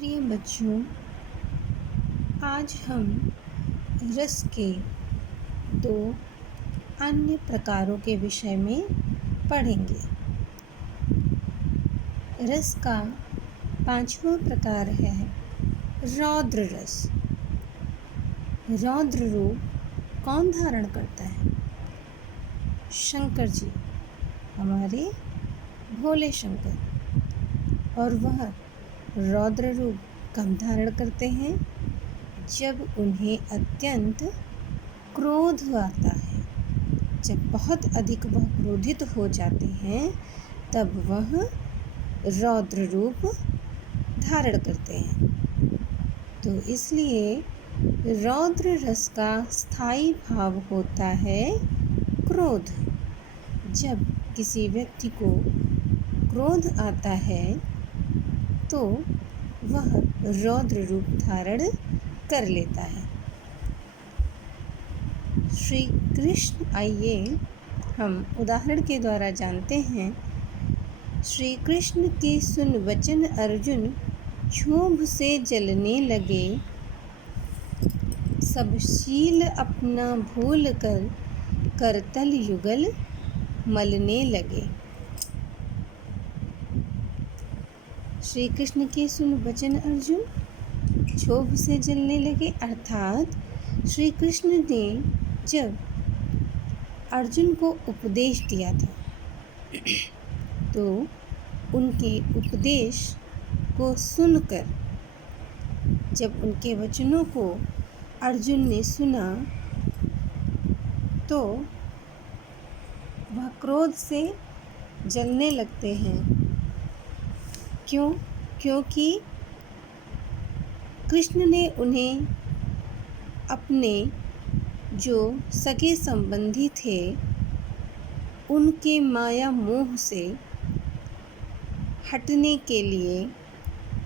प्रिय बच्चों, आज हम रस के दो अन्य प्रकारों के विषय में पढ़ेंगे। रस का पांचवा प्रकार है रौद्र रस। रौद्र रूप कौन धारण करता है? शंकर जी, हमारे भोले शंकर। और वह रौद्र रूप कब धारण करते हैं? जब उन्हें अत्यंत क्रोध आता है। जब बहुत अधिक वह क्रोधित हो जाते हैं तब वह रौद्र रूप धारण करते हैं। तो इसलिए रौद्र रस का स्थायी भाव होता है क्रोध। जब किसी व्यक्ति को क्रोध आता है तो वह रौद्र रूप धारण कर लेता है। श्री कृष्ण, आइए हम उदाहरण के द्वारा जानते हैं। श्री कृष्ण के सुन वचन अर्जुन क्षोभ से जलने लगे, सब शील अपना भूल कर करतल युगल मलने लगे। श्री कृष्ण के सुन वचन अर्जुन क्षोभ से जलने लगे, अर्थात श्री कृष्ण ने जब अर्जुन को उपदेश दिया था तो उनके उपदेश को सुनकर जब उनके वचनों को अर्जुन ने सुना तो वह क्रोध से जलने लगते हैं। क्यों? क्योंकि कृष्ण ने उन्हें अपने जो सगे संबंधी थे उनके माया मोह से हटने के लिए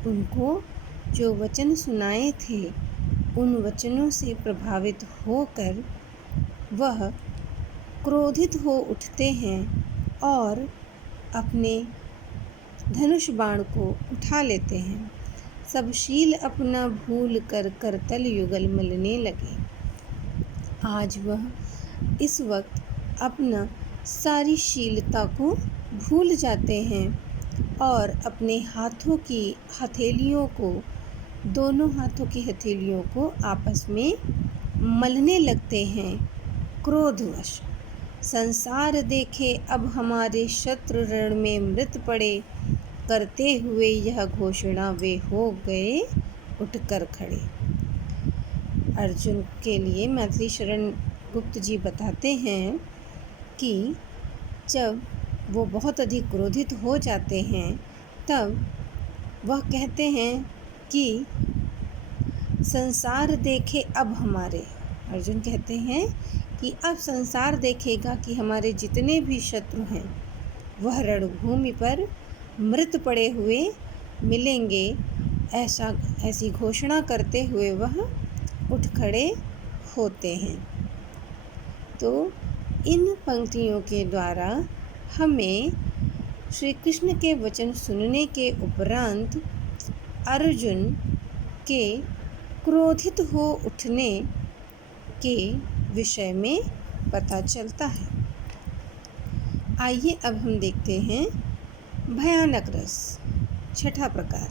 उनको जो वचन सुनाए थे उन वचनों से प्रभावित होकर वह क्रोधित हो उठते हैं और अपने धनुष बाण को उठा लेते हैं। सब शील अपना भूल कर करतल युगल मलने लगे। आज वह इस वक्त अपना सारी शीलता को भूल जाते हैं और अपने हाथों की हथेलियों को, दोनों हाथों की हथेलियों को आपस में मलने लगते हैं क्रोधवश। संसार देखे अब हमारे शत्रु रण में मृत पड़े, करते हुए यह घोषणा वे हो गए उठकर खड़े। अर्जुन के लिए मैथिली शरण गुप्त जी बताते हैं कि जब वो बहुत अधिक क्रोधित हो जाते हैं तब वह कहते हैं कि संसार देखे अब हमारे, अर्जुन कहते हैं कि अब संसार देखेगा कि हमारे जितने भी शत्रु हैं वह रणभूमि पर मृत पड़े हुए मिलेंगे। ऐसी घोषणा करते हुए वह उठ खड़े होते हैं। तो इन पंक्तियों के द्वारा हमें श्री कृष्ण के वचन सुनने के उपरांत अर्जुन के क्रोधित हो उठने के विषय में पता चलता है। आइए अब हम देखते हैं भयानक रस, छठा प्रकार।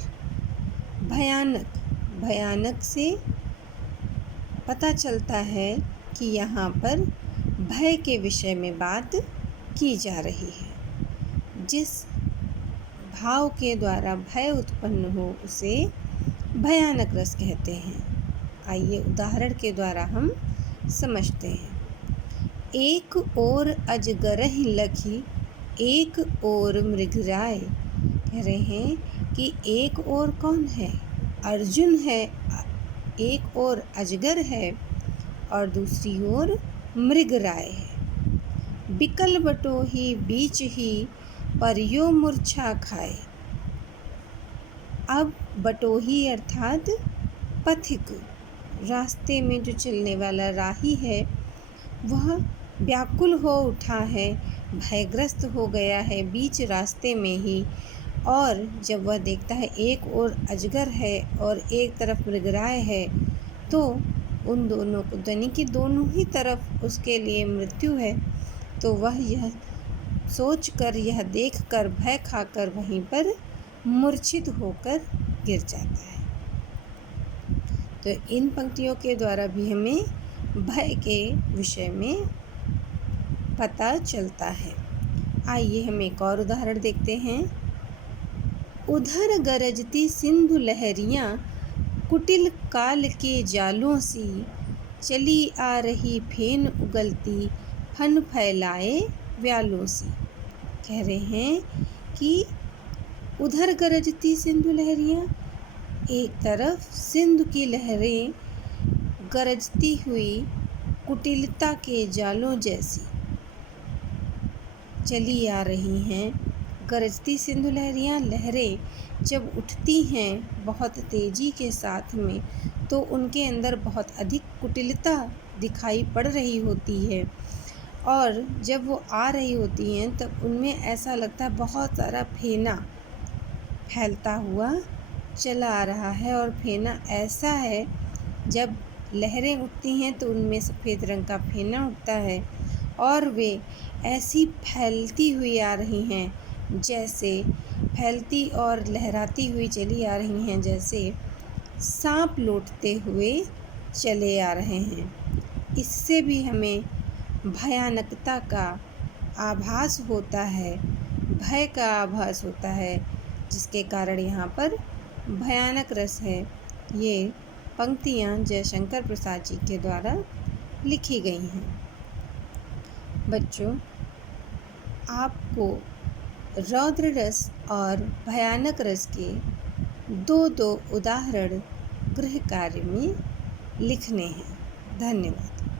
भयानक, भयानक से पता चलता है कि यहाँ पर भय के विषय में बात की जा रही है। जिस भाव के द्वारा भय उत्पन्न हो उसे भयानक रस कहते हैं। आइए उदाहरण के द्वारा हम समझते हैं। एक ओर अजगरहि लखी, एक ओर मृगराय। कह रहे हैं कि एक ओर कौन है? अर्जुन है, एक ओर अजगर है और दूसरी ओर मृगराय है। बिकल बटोही बीच ही, परियो मूर्छा खाए। अब बटोही अर्थात पथिक, रास्ते में जो चलने वाला राही है वह व्याकुल हो उठा है, भयग्रस्त हो गया है। बीच रास्ते में ही और जब वह देखता है एक ओर अजगर है और एक तरफ मृगराय है, तो उन दोनों को यानी कि दोनों ही तरफ उसके लिए मृत्यु है, तो वह यह सोचकर, यह देखकर भय खाकर वहीं पर मूर्छित होकर गिर जाता है। तो इन पंक्तियों के द्वारा भी हमें भय के विषय में पता चलता है। आइए हम एक और उदाहरण देखते हैं। उधर गरजती सिंधु लहरियाँ कुटिल काल के जालों सी, चली आ रही फेन उगलती फन फैलाए व्यालों सी। कह रहे हैं कि उधर गरजती सिंधु लहरियाँ, एक तरफ सिंधु की लहरें गरजती हुई कुटिलता के जालों जैसी चली आ रही हैं। गरजती सिंधु लहरियाँ, लहरें जब उठती हैं बहुत तेज़ी के साथ में, तो उनके अंदर बहुत अधिक कुटिलता दिखाई पड़ रही होती है, और जब वो आ रही होती हैं तब उनमें ऐसा लगता है बहुत सारा फेना फैलता हुआ चला आ रहा है। और फेना ऐसा है, जब लहरें उठती हैं तो उनमें सफ़ेद रंग का फेना उठता है, और वे ऐसी फैलती हुई आ रही हैं, जैसे फैलती और लहराती हुई चली आ रही हैं, जैसे सांप लौटते हुए चले आ रहे हैं। इससे भी हमें भयानकता का आभास होता है, भय का आभास होता है, जिसके कारण यहाँ पर भयानक रस है। ये पंक्तियाँ जयशंकर प्रसाद जी के द्वारा लिखी गई हैं। बच्चों, आपको रौद्र रस और भयानक रस के दो उदाहरण गृह कार्य में लिखने हैं। धन्यवाद।